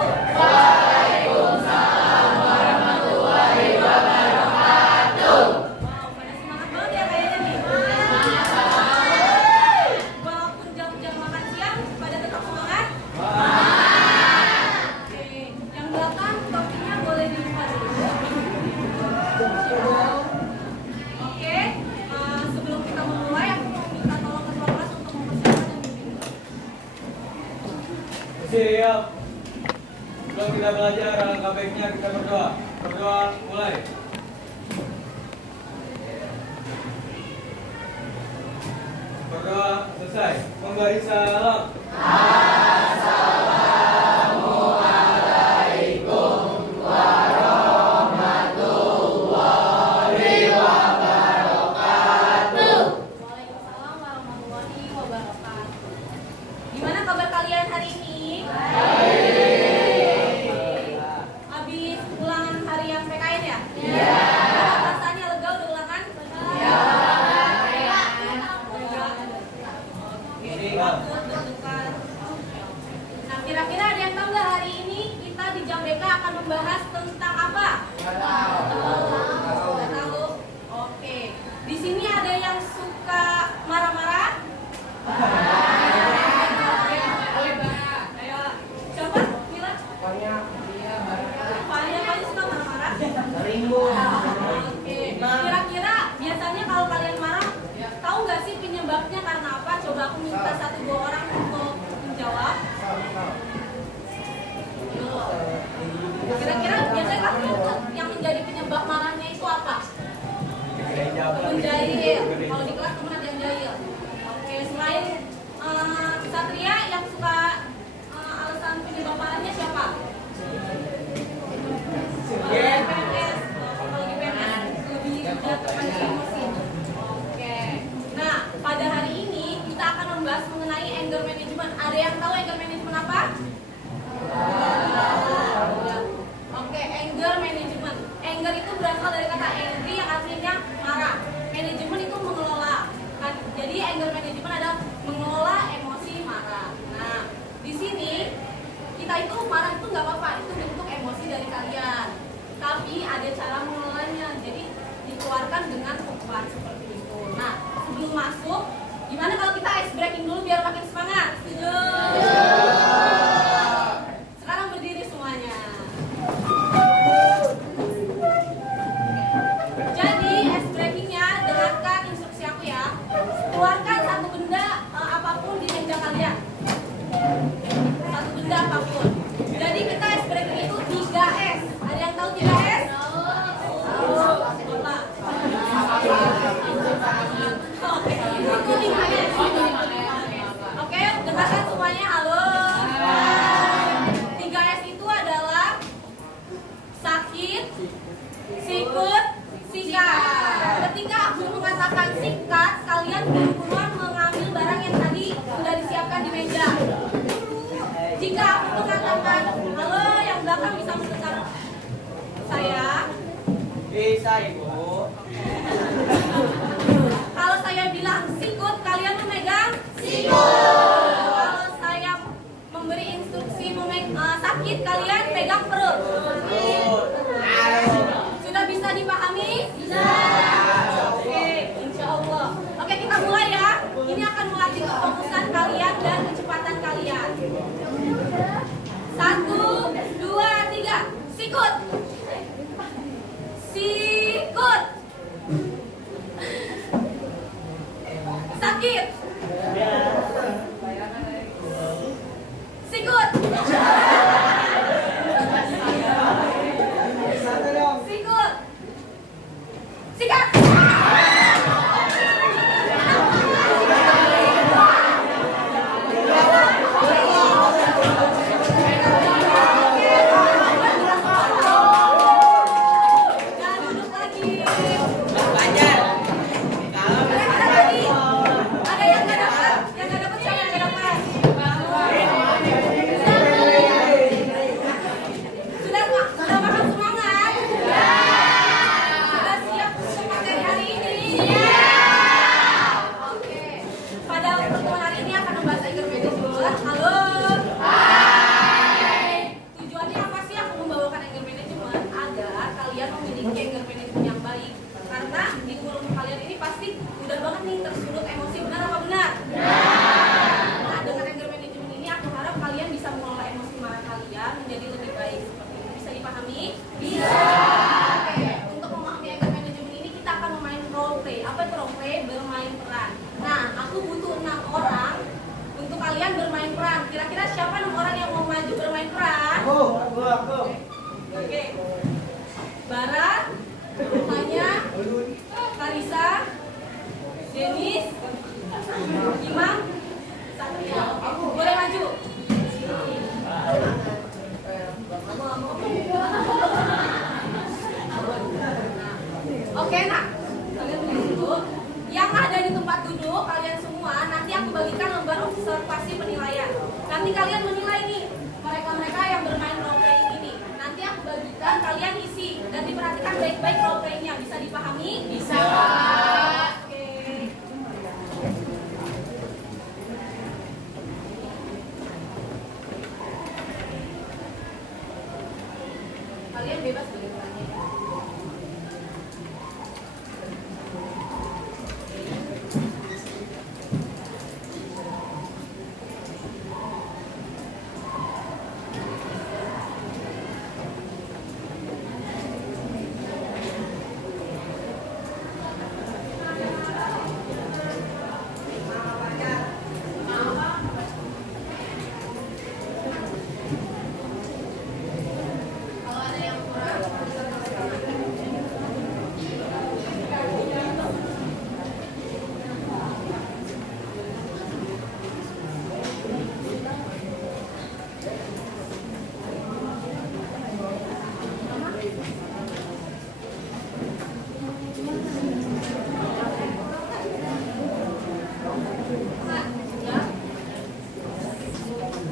Waalaikumsalam warahmatullahi wabarakatuh. Wow, pada semangat banget ya kayaknya nih. Walaupun jam-jam makan siang, pada tetap semangat? Oke, yang belakang topinya boleh dibuka dulu. Oke, sebelum kita memulai, aku mau minta tolong ketua kelas untuk mempersiapkan dan bimbing. Siap. Sebelum kita belajar, alangkah baiknya kita berdoa. Berdoa mulai. Berdoa selesai. Memberi salam. Waalaikumsalam warahmatullahi wabarakatuh. Gimana kabar kalian hari ini? Habis ulangan harian PKN ya? Iya. Perasaannya lega udah ulangan? Iya. Takut, deg-degan. Nah, kira-kira ada yang tahu nggak hari ini kita di Jam BK akan membahas tentang apa? Nggak tahu. Oke. Di sini ada yang suka marah-marah? Ayo, siapa? Mila? Paling suka marah-marah? Oke. Kira-kira biasanya kalau kalian marah, tahu nggak sih penyebabnya karena apa? Coba aku minta 1-2 orang untuk menjawab. Kira-kira biasanya kamu yang menjadi penyebab marahnya itu apa? Menjahil. Kalau di kelas teman ada yang jahil. Oke, selain Satria yang suka alasan penyebab marahnya siapa? PNS. Kalau di PNS lebih jatuhkan emosi. Oke. Nah, pada hari ini kita akan membahas mengenai anger management. Ada yang tahu anger management apa? Oke, anger management. Anger itu berasal dari kata angry yang artinya marah. Manajemen itu mengelola. Kan? Jadi anger management adalah mengelola emosi marah. Nah, di sini kita itu marah itu nggak apa-apa, itu bentuk emosi dari kalian. Tapi ada cara mengelolanya. Jadi dikeluarkan dengan tepat seperti itu. Nah, sebelum masuk, gimana kalau kita ice breaking dulu biar makin semangat? Setuju? Sekarang berdiri semuanya. Jadi ice breakingnya dengarkan instruksi aku ya. Keluarkan satu benda apapun di meja kalian. Satu benda apapun. Jadi kita ice breaking itu 3S. Ada yang tahu 3S? Oke, itu 5S. Oke, dengarkan semuanya. Halo. 3S itu adalah sakit, sikut, sikat. Ketika aku mengatakan sikat, kalian buru-buruan mengambil barang yang tadi sudah disiapkan di meja. Jika aku mengatakan halo, yang belakang bisa mendengar saya? Bisa, Ibu. Kalau saya bilang sikut, kalian memegang sikut. Kalau saya memberi instruksi sakit, kalian pegang perut. Sudah bisa dipahami? Bisa. Oke, insya Allah. Oke, kita mulai ya. Ini akan melatih kefokusan kalian dan kecepatan kalian. 1, 2, 3. Sikut. Sikut. Sakit. Sikut. Sikut. Sikat. Aku. Oke. Bara, Manya, Karisa, Denis, Imam, Satria. Boleh maju. Oke, nah, kalian tunggu dulu. Yang ada di tempat duduk kalian semua, nanti aku bagikan lembar observasi penilaian. Nanti kalian menilai nih mereka-mereka yang bermain role playing ini. Nanti aku bagikan, kalian isi dan diperhatikan baik-baik role playingnya. Bisa dipahami? Bisa. Oke. Kalian bebas boleh bertanya. Kalau ada yang kurang,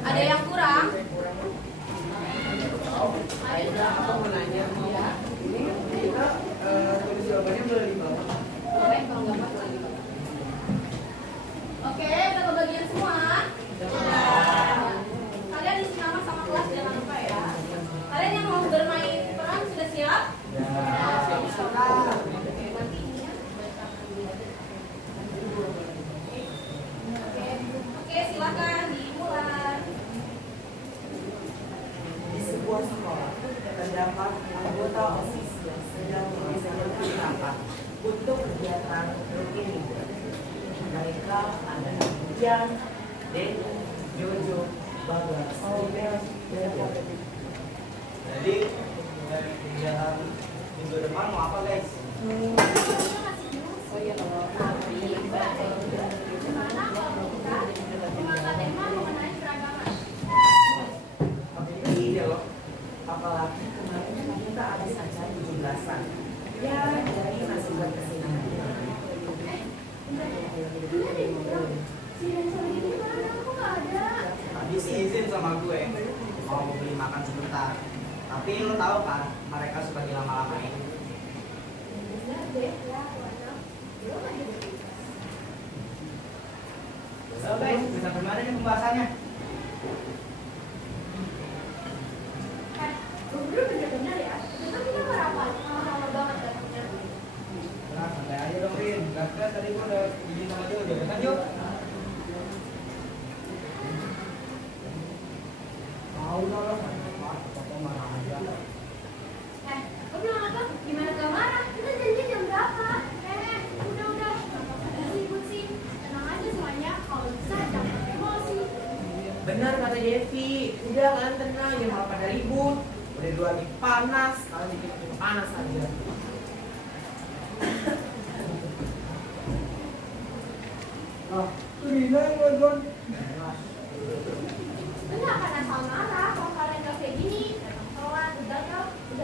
ada yang kurang? Aku mau nanya. Ini kita tulis jawabannya boleh di bawah. Boleh, kalau nggak apa lagi. Oke, udah kebagian semua? Kalian isi nama sama kelas jangan lupa ya. Kalian yang mau bermain peran sudah siap? Oke, nanti ini ya. Oke, silakan dimulai. Di sebuah sekolah terdapat anggota OSIS yang sedang melaksanakan rapat untuk kegiatan rutin liburan. Mereka adalah Jan, Denny, Jojo, Bagas, dan Dewa. Jadi dari kegiatan minggu depan mau apa guys? Oh iya, kalau tapi ini loh, apalagi kemarin kan kita habis acara 17-an. Ya, jadi masih buat kesini. Tadi sih izin sama gue mau beli makan sebentar. Tapi lo tahu kan mereka suka dilama-lamain. So guys, bisa kemana nih pembahasannya? Nah, santai aja dong Rin. Gas-gas tadi gue udah izin sama Jojo. Kan Jo? Tahu lah, pokoknya marah aja. Gimana gak marah? Kita janji jam berapa? Udah. Ada sibuk sih. Tenang aja semuanya. Kalau bisa jangan emosi. Benar kata Devi, udah kalian tenang, jangan malah pada ribut. Udah dua lagi panas, kalian bikin panas aja. Nah, itu bilang Gon. Enggak akan asal marah kalau kalian gak kayak gini. Telat, udah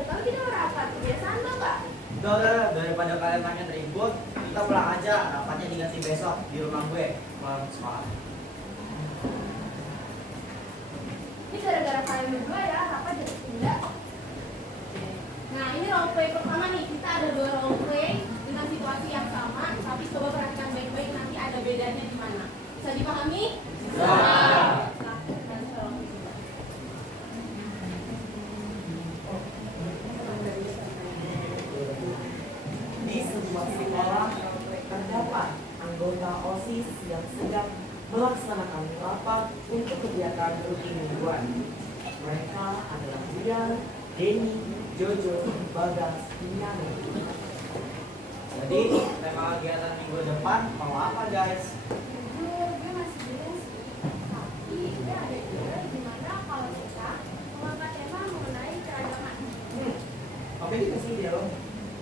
tahu kita rapat. Kebiasaan lo gak? Udah, daripada kalian tanya ribut, kita pulang aja. Rapatnya diganti besok di rumah gue. Pulang sekolah. Ini gara-gara kalian berdua ya, rapat jadi tunda. Nah, ini role play pertama nih. Kita ada 2 role play dengan situasi yang sama, tapi coba perhatikan baik-baik nanti ada bedanya di mana. Bisa dipahami? Bisa. Nah, Di sebuah sekolah terdapat anggota OSIS yang sedang melaksanakan rapat untuk kegiatan rutin mingguan. Mereka adalah Budan, Denny, Jojo, Bagas, dan Jadi, tema kegiatan minggu depan mau apa guys? Jujur, gue masih belum sih. Tapi gue ada ide gimana kalau kita mengangkat tema gitu sih dia loh.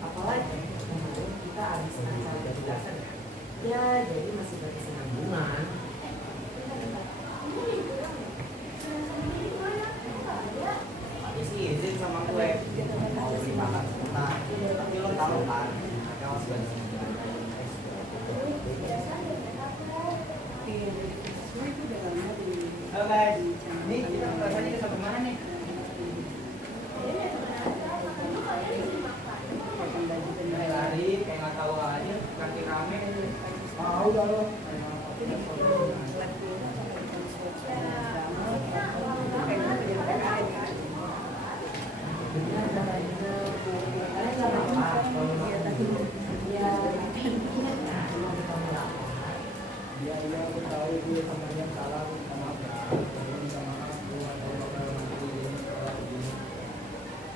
Apalagi kemarin kita habis acara 17-an kan. Ya, jadi masih berkesinambungan. Kamu liburan ya? Senang-senang ini gimana? Kok nggak ada? Tadi sih izin sama gue mau beli makan sebentar. Tapi lo tahu kan, mereka masih banyak Biasanya mereka tuh Halo guys, ini kita rasanya ke sampai mana nih? Kayak lari, kayak nggak tahu aja, kaki rame. Udah lo.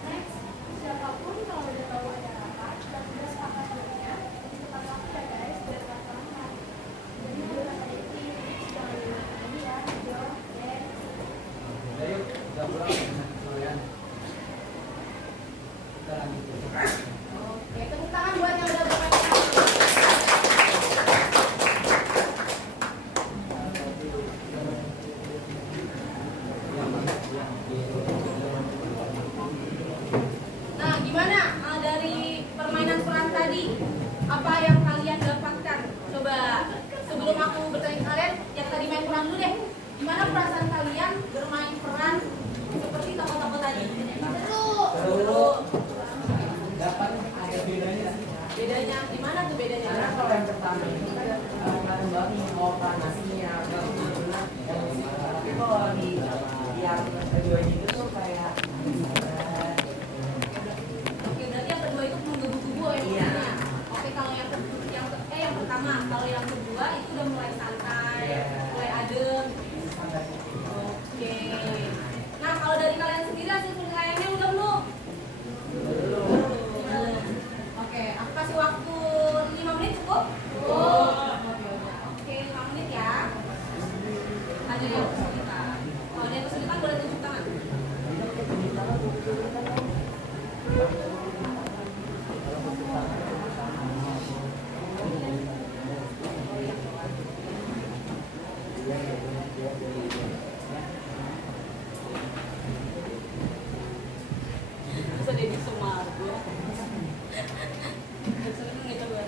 next, siapapun kalau udah tahu ada rapat dan sudah sepakat waktunya, tepat waktu ya guys, biar nggak terlambat. Jadi udah kata Iti, jangan diulang lagi ya, Jo, Den. Ayo, kita pulang dengan kalian. Kita lanjut. Oke, tepuk tangan buat yang udah bermain. Nah, gimana dari permainan peran tadi? Apa yang kalian dapatkan? Coba sebelum aku bertanya ke kalian, yang tadi main peran dulu deh. Gimana perasaan kalian bermain peran seperti tokoh-tokoh tadi? Seru. Dapat ada bedanya sih. Bedanya gimana tuh bedanya? Karena kalau yang pertama itu kan bareng banget ngobrol nasinya, tapi kalau di yang keduanya itu tuh kayak Oke, berarti yang kedua itu menggebu-gebu emosinya. Iya. Oke, kalau yang pertama, kalau yang kedua itu udah mulai santai, Iya. mulai adem. Oke. Nah, kalau dari kalian sendiri hasil penilaiannya udah belum? Belum. Oke, aku kasih waktu 5 menit cukup? Oke, 5 menit ya. Ada yang kesulitan? Kalau ada yang kesulitan boleh tunjuk tangan. Bisa jadi Sumargo. Seneng nih coba.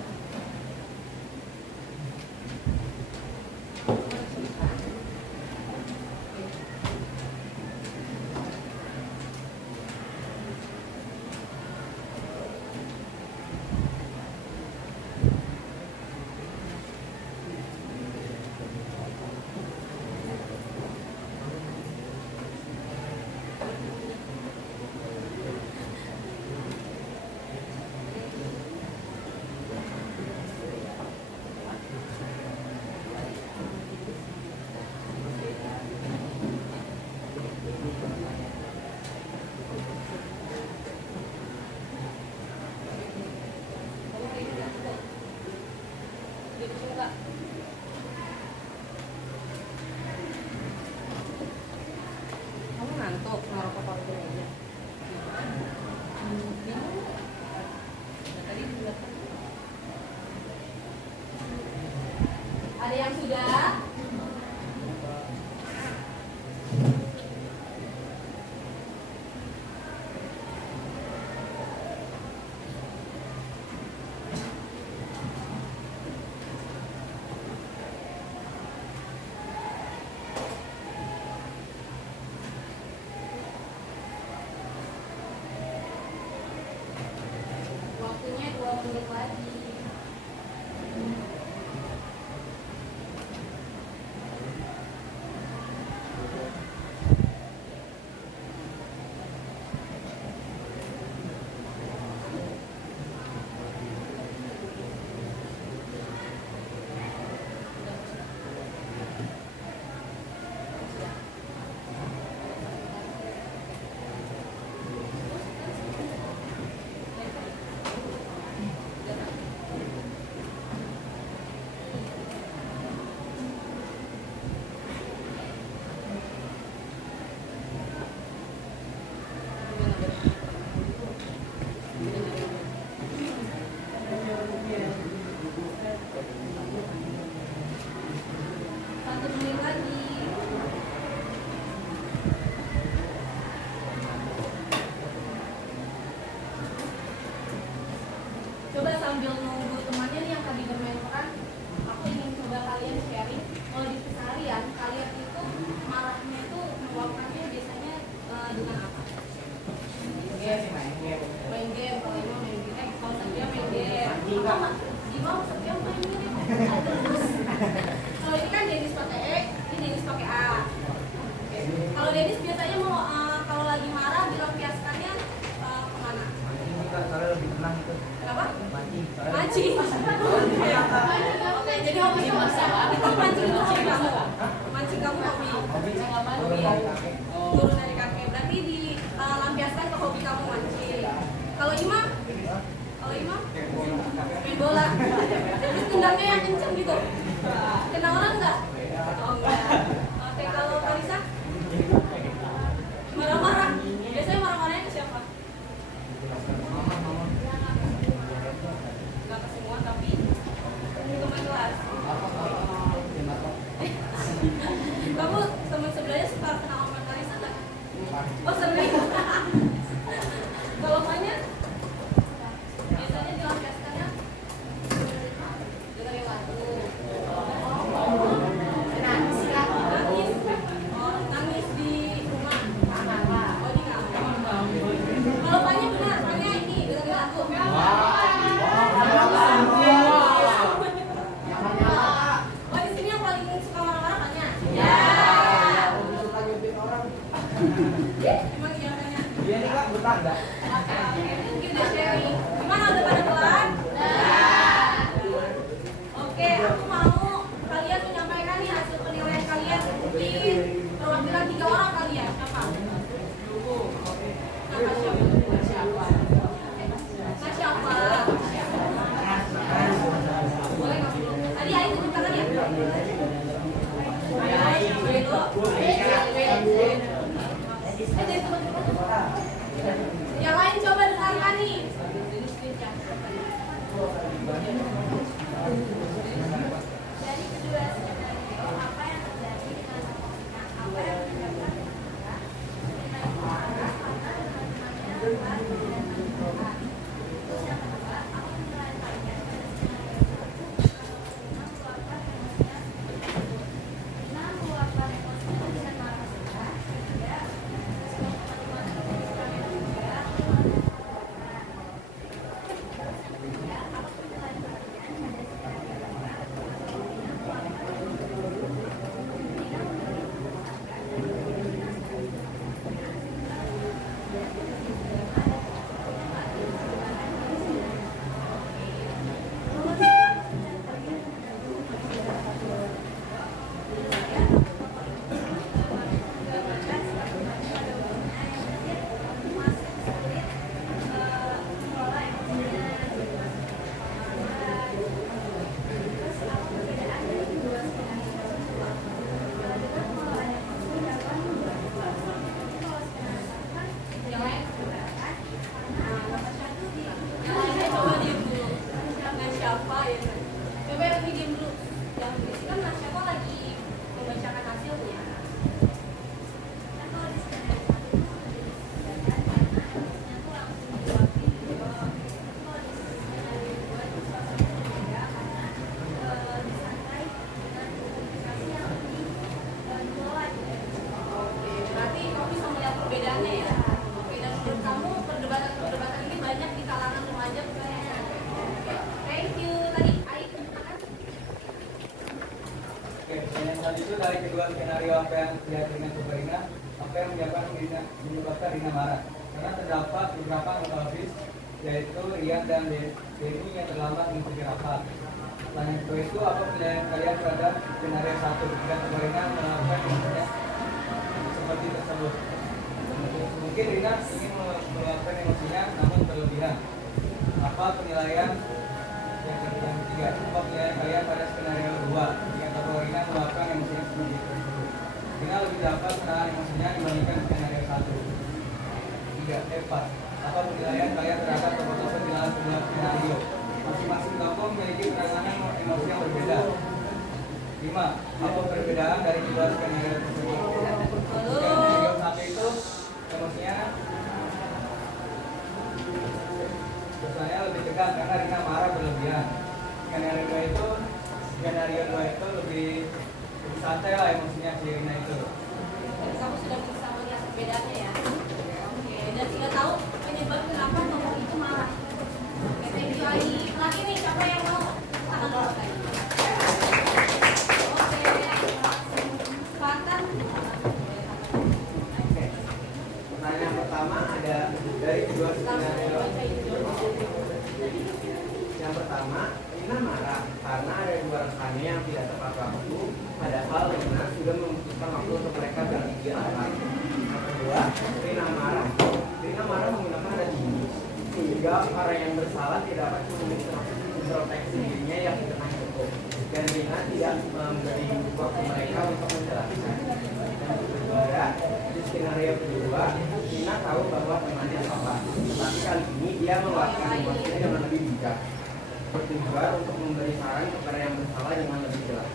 Kamu ngantuk naruh kepala di meja. Tadi juga. Ada yang sudah? Waktunya 2 menit lagi. Iya sih main game. Main game, kalau Ima main game. Kalau Satria main game. Mancing, Kak. Ima Satria main game. Kalau ini kan Denis pakai E, ini Denis pakai A. Oke. Kalau Denis biasanya mau kalau lagi marah dilampiaskannya kemana? Mancing nih Kak, soalnya lebih tenang itu. Kenapa? Mancing. soalnya Mancing. Oke, jadi hobi itu mancing itu hobi kamu. Mancing kamu hobi. Hobi apa? Turun dari kakek. Turun dari kakek. Berarti dilampiaskan ke hobi kamu mancing. Kalau Ima? Kalau Ima? Main bola. Terus tendangnya yang kenceng gitu. Kena orang enggak? Oh enggak. Oke, kalau Kalisa? Marah-marah. Biasanya marah-marahnya ke siapa? Enggak ke semua tapi teman kelas. Kamu teman sebelahnya suka kena omongan Kalisa enggak? Oh sering. Kalau mainnya biasanya dilampiaskannya dengerin lagu. Nangis. Oh, nangis di rumah. Oh, di kamar. Kalau Fanya benar, Fanya ini dengerin lagu. Oh, di sini yang paling suka marah-marah Fanya? Ya. Suka nyupir orang. Emang iya Fanya? Dia nih Kak bertanda. Oke, thank you udah sharing. Gimana udah pada pelan? Oke, aku mau kalian menyampaikan nih hasil penilaian kalian di perwakilan 3 orang kali ya. Siapa? Siapa? Nah, siapa? Boleh nggak dulu? Tadi Ayu tunjuk tangan ya? Yang lain coba dengarkan nih. Dari kedua skenario, apa yang terjadi dengan Sabrina? Apa yang menyebabkan Sabrina marah karena teman-temannya keluar dan menolak? Terus yang kedua, apa penilaian kalian pada dari kedua skenario apa yang terlihat dengan Sabrina, apa yang menyebabkan Rina marah. Karena terdapat beberapa anggota OSIS, yaitu Rian dan Denny yang terlambat mengikuti rapat. Selain itu, apa penilaian kalian terhadap skenario 1 jika Sabrina melakukan emosinya seperti tersebut? Mungkin Rina ingin meluapkan emosinya namun berlebihan. Apa penilaian yang ketiga? Apa penilaian kalian pada skenario 2 jika Sabrina melakukan emosinya seperti tersebut? Rina lebih dapat menahan emosinya dibandingkan skenario 1. 3. Eva, apa penilaian kalian terhadap tokoh-tokoh di dalam kedua skenario? Masing-masing tokoh memiliki penanganan emosi yang berbeda. 5. Apa perbedaan dari kedua skenario tersebut? Skenario 1 itu emosinya biasanya lebih tegang karena Rina marah berlebihan. Skenario 2 itu lebih santai lah emosinya si Rina itu. Kamu sudah bisa melihat perbedaannya ya. Oke, dan sudah tahu penyebab pertama ada dari kedua skenario. Yang pertama, Rina marah karena ada dua rekannya yang tidak tepat waktu, padahal Rina sudah memutuskan waktu untuk mereka bertiga orang. Yang kedua, Rina marah menggunakan nada tinggi, sehingga orang yang bersalah tidak dapat introspeksi dirinya yang tidak cukup, dan Rina tidak memberi waktu mereka untuk menjelaskan. Yang ketiga, di skenario kedua, Rina tahu bahwa temannya salah, tetapi kali ini dia mengeluarkan emosinya dengan lebih bijak, bertujuan untuk memberi saran kepada yang bersalah dengan lebih jelas.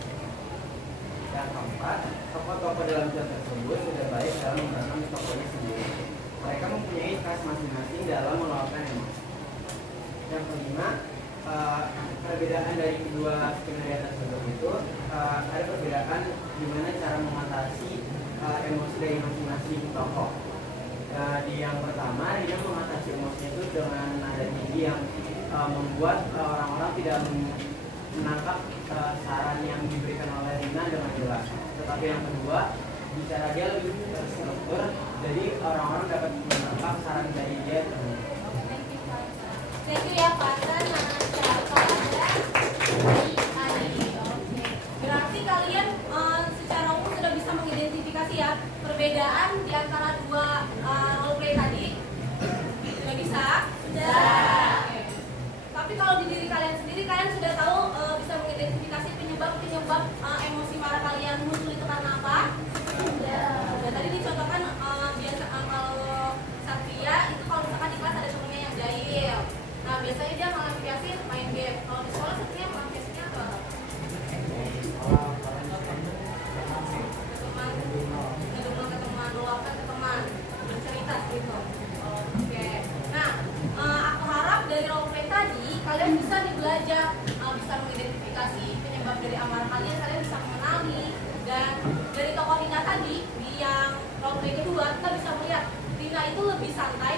Yang keempat, tokoh-tokoh dalam film tersebut sudah baik dalam memerankan tokohnya sendiri. Mereka mempunyai khas masing-masing dalam meluapkan emosi. Yang kelima, perbedaan dari kedua skenario tersebut itu ada perbedaan gimana cara mengatasi emosi dari masing-masing tokoh. Di yang pertama, Rina mengatasi emosi itu dengan nada tinggi yang membuat orang-orang tidak menangkap saran yang diberikan oleh Rina dengan jelas. Tetapi yang kedua, bicara dia lebih terstruktur, jadi orang-orang dapat menangkap saran dari dia. Thank you ya Pak. Berarti kalian secara umum sudah bisa mengidentifikasi ya perbedaan di antara dua role play tadi. Sudah bisa? Sudah. Oke. Tapi kalau di diri kalian sendiri, kalian sudah tahu bisa mengidentifikasi penyebab emosi marah kalian muncul itu karena apa? Sudah. Dan tadi dicontohkan biasa kalau Satria itu kalau misalkan di kelas ada temennya yang jahil. Nah biasanya dia melampiaskan main game. Kalau di sekolah Satria melampiaskannya apa? Ngedumel ke teman, meluapkan ke teman, bercerita gitu. Oke. Nah, aku harap dari role play tadi kalian bisa belajar, bisa mengidentifikasi penyebab dari amarah kalian bisa mengenali, dan dari tokoh Rina tadi di yang role play kedua kita bisa melihat Rina itu lebih santai